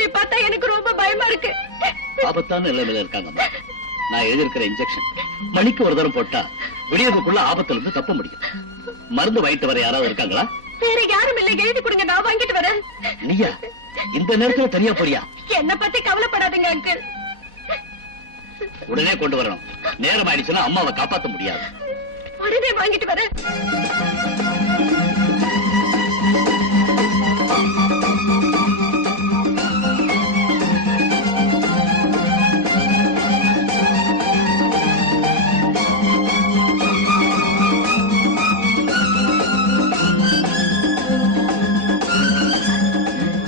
நிலைமையை பார்த்தா எனக்கு ரொம்ப பயமா இருக்கு. ஆபத்தான நிலைமையில இருக்காங்கம்மா. நான் எழுதியிருக்கிற இன்ஜெக்ஷன் மணிக்கு ஒரு தரம் போட்டா விடியதுக்குள்ள ஆபத்துல இருந்து தப்ப முடியும். மருந்து வாங்கிட்டு வர யாராவது இருக்காங்களா? வேற யாரும் இல்லை, எழுதி கொடுங்க, நான் வாங்கிட்டு வரேன். நீயா இந்த நேரத்துல தனியா போறியா? என்ன பத்தி கவலைப்படாதீங்க அங்கிள். உடனே கொண்டு வரணும். நேரம் ஆயிடுச்சுன்னா அம்மாவை காப்பாத்த முடியாது. உடனே வாங்கிட்டு வரேன்.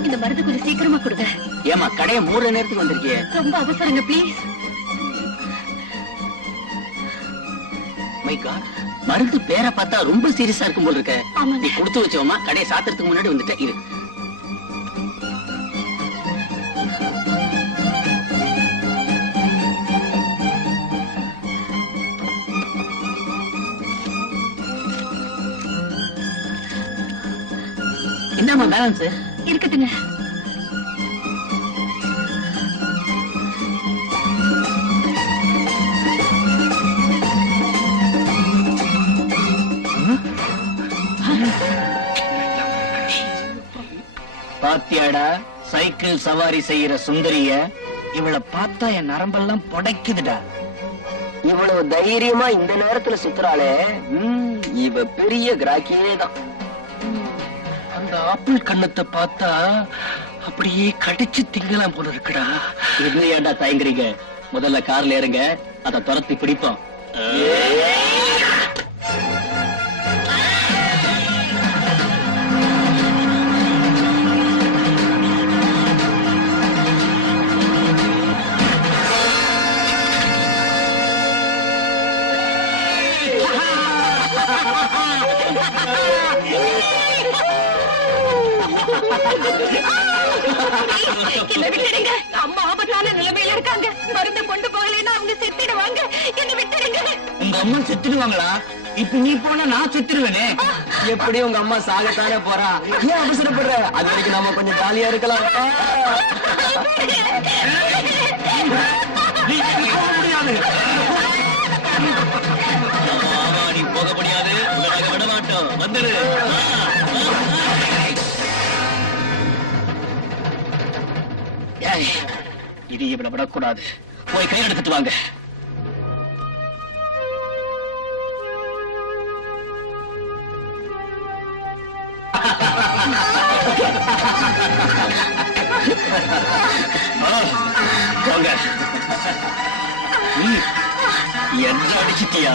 இந்த மருந்து கொஞ்சம் சீக்கிரமா கொடுங்க. ஏமா கடையை மூடுற நேரத்துக்கு வந்திருக்கியே? ரொம்ப அவசரங்க, பிளீஸ். மை காட், மருந்து பேரை பார்த்தா ரொம்ப சீரியஸா இருக்கும் போல இருக்க. ஆமாங்க. நீ கொடுத்து வச்சோமா, கடையை சாத்துறதுக்கு முன்னாடி வந்துட்ட. இரு. என்னம்மா பேலன்ஸ்? இருக்கட்டுங்க. பாத்தியாடா சைக்கிள் சவாரி செய்யற சுந்தரிய? இவளை பார்த்தா என் நரம்பெல்லாம் புடைக்குதுடா. இவ்வளவு தைரியமா இந்த நேரத்துல சுத்துறாளே, இவ பெரிய கிராக்கியே தான். அந்த ஆப்பிள் கண்ணத்தை பார்த்தா அப்படியே கடிச்சு திங்கலாம் போல இருக்குடா. இது ஏன்டா தயங்குறீங்க? முதல்ல கார்ல ஏறுங்க, அதை துரத்தி பிடிப்போம். என்ன விட்டுடுங்க, அம்மா ஆபத்தான நிலைமையில இருக்காங்க. மருந்து கொண்டு போகலைன்னா அவங்க செத்துடுவாங்க. என்ன விட்டுடுங்க. உங்க அம்மா செத்துடுவாங்களா? இப்ப நீ போனா நான் செத்துடுவேனே. எப்படி உங்க அம்மா சாகத்தானே போறா? ஏன் அவசரப்படுற? அது வரைக்கும் நாம கொஞ்சம் ஜாலியா இருக்கலாம். நீ போக முடியாது. நீ போக முடியாது. விட மாட்டோம். வந்துடு. இது இவனை விடக்கூடாது. போய் கை எடுத்துட்டு வாங்க. போங்க. என்ன அடிச்சிட்டியா?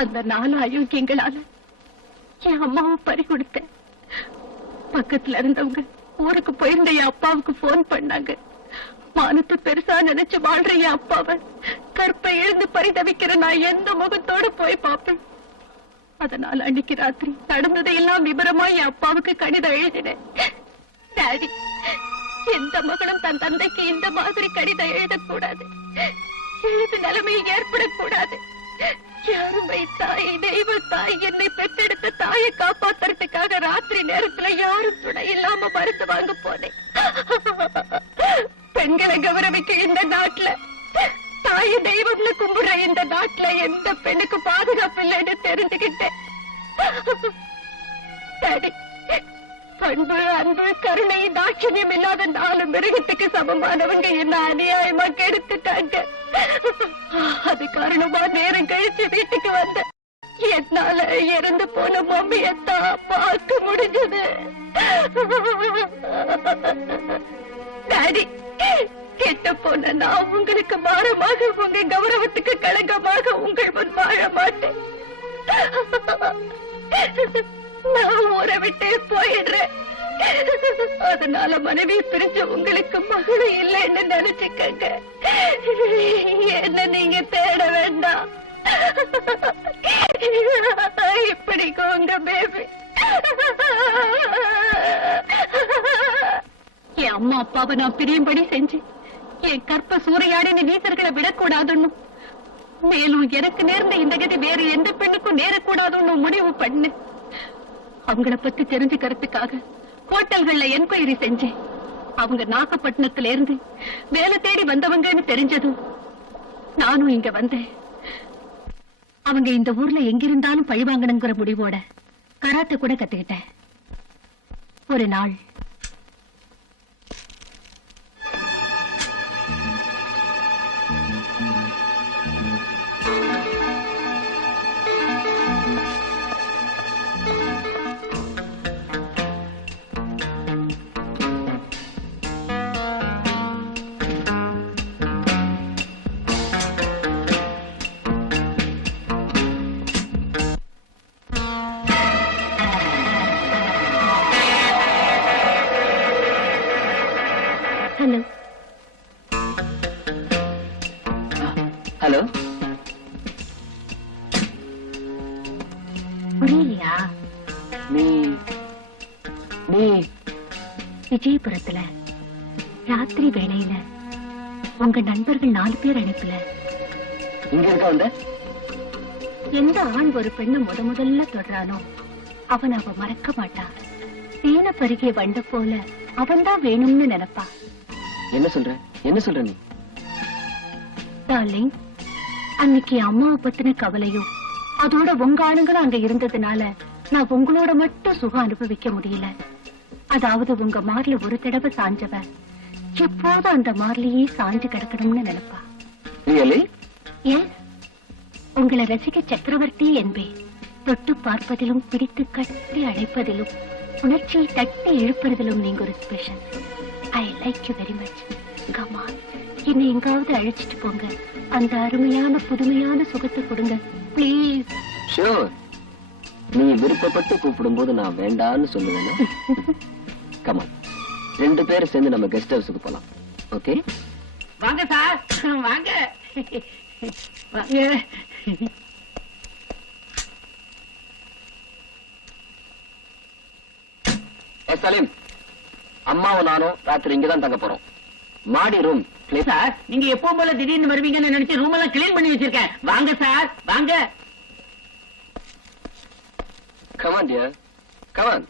அந்த 4 அயோக்கியங்களால என் அம்மாவை பறி கொடுத்தேன். பக்கத்துல இருந்தவங்க ஊருக்கு போயிருந்த என் அப்பாவுக்கு போன் பண்ணாங்க. மானத்தை பெருசா நினைச்சு வாழ்ற என் அப்பாவை கற்பை எழுந்து பரிதவிக்கிற நான் எந்த முகத்தோடு போய் பார்ப்பேன். அதனால அன்னைக்கு ராத்திரி நடந்ததையெல்லாம் விபரமா என் அப்பாவுக்கு கடிதம் எழுதினேன். டாடி, எந்த மகளும் தன் தந்தைக்கு இந்த மாதிரி கடிதம் எழுதக்கூடாது. எழுது நிலைமை ஏற்படக்கூடாது. யாருமை தாய், தெய்வ தாய், என்னை பெற்றெடுத்த தாயை காப்பாத்துறதுக்காக ராத்திரி நேரத்துல யாரும் துணை இல்லாம மருந்து வாங்க போனேன். பெண்களை கௌரவிக்க இந்த நாட்டுல, தாய் தெய்வம்னு கும்பிடுற இந்த நாட்டுல எந்த பெண்ணுக்கு பாதுகாப்பு இல்லைன்னு தெரிஞ்சுக்கிட்டேன். பண்பு, அன்பு, கருணை, தாட்சணியம் இல்லாத 4 மிருகத்துக்கு சமமானவங்க என்ன அநியாயமா கெடுத்துட்டாங்க. அது காரணமா நேரம் கழிச்சு வீட்டுக்கு வந்த என்னால இறந்து போன மம்மியத்தான் பார்க்க முடிஞ்சது. டாடி, கெட்ட போன நான் உங்களுக்கு பாரமாக, உங்க கௌரவத்துக்கு களங்கமாக உங்கள் முன் வாழ மாட்டேன். நான் ஊரை விட்டே போயிடுறேன். அதனால மனைவி பிரிஞ்சு உங்களுக்கு மகளும் இல்லைன்னு நினைச்சுக்கங்க. என்ன நீங்க தேட வேண்டாம். இப்படிக்கு உங்க பேபி. என் அம்மா அப்பாவை நான் பிரியும்படி செஞ்சு என் கற்ப சூறையாடின நீசர்களை விடக்கூடாதுன்னு, மேலும் எனக்கு நேர்ந்த இந்த கதி வேறு எந்த பெண்ணுக்கும் நேரக்கூடாதுன்னு முடிவு பண்ணு. அவங்கள பத்தி தெரிஞ்சுக்கிறதுக்காக ஹோட்டல்கள்ல என்கொயரி செஞ்சேன். அவங்க நாகப்பட்டினத்துல இருந்து வேலை தேடி வந்தவங்கன்னு தெரிஞ்சதும் நானும் இங்க வந்தேன். அவங்க இந்த ஊர்ல எங்கிருந்தாலும் பழிவாங்கணுங்கிற முடிவோட கராட்டை கூட கத்துக்கிட்டேன். ஒரு நாள் ஹலோ, புரியலையா? நீ விஜயபுரத்துல ராத்திரி வேளையில உங்க நண்பர்கள் 4 பேர் அனுப்பல. இங்க இருக்க வந்த? எந்த ஆண் ஒரு பெண்ணு முதல்ல தொடரானோ அவன் அவ மறக்க மாட்டா. தேன பருகிய வண்ட போல அவன்தான் வேணும்னு நினைப்பா. என்ன சொல்ற நீ? டார்லிங், அன்னைக்கு அம்மாவை பத்தின கவலையும் அதோட உங்க ஆளுங்களும் அங்க இருந்ததுனால நான் உங்களோட மட்டும் சுகம் அனுபவிக்க முடியல. அதாவது உங்க மார்ல ஒரு தடவை சாஞ்சவ எப்போதும் அந்த மார்லயே சாஞ்சு கிடக்கணும்னு நினைப்பா. ஏன் உங்களை ரசிக சக்கரவர்த்தி என்பேன். தொட்டு பார்ப்பதிலும் பிடித்து கட்டி அழைப்பதிலும் உணர்ச்சியை தட்டி இழுப்பதிலும் நீங்க ஒரு special. I like you very much. Comma, என்னை எங்காவது அழைச்சிட்டு போங்க. அந்த அருமையான புதுமையான சுகத்தை கொடுங்க பிளீஸ். ஷூர். நீ விருப்பப்பட்டு கூப்பிடும் போது நான் வேண்டான்னு சொல்லுவேன். கமா, 2 பேரும் சேர்ந்து நம்ம கெஸ்ட் ஹவுஸுக்கு போலாம். ஓகே? வாங்க சார், வாங்க வாங்க. சலீம், அம்மாவும் நானும் ராத்திரி இங்கதான் தங்க போறோம். மாடி ரூம். சார், நீங்க எப்பவும் போல திடீர்னு வருவீங்கன்னு நினைச்சு ரூம் எல்லாம் கிளீன் பண்ணி வச்சிருக்கேன். வாங்க சார், வாங்க. Come on, dear. Come on.